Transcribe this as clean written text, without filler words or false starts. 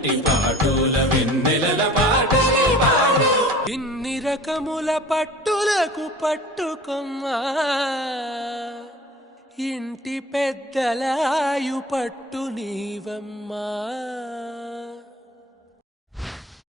ఇంటి పాటోల వెన్నెలల పాటలే పాడు ఇన్ని రకముల పట్టులకు పట్టుకొమ్మా ఇంటి పెద్దలాయు పట్టు నీవమ్మా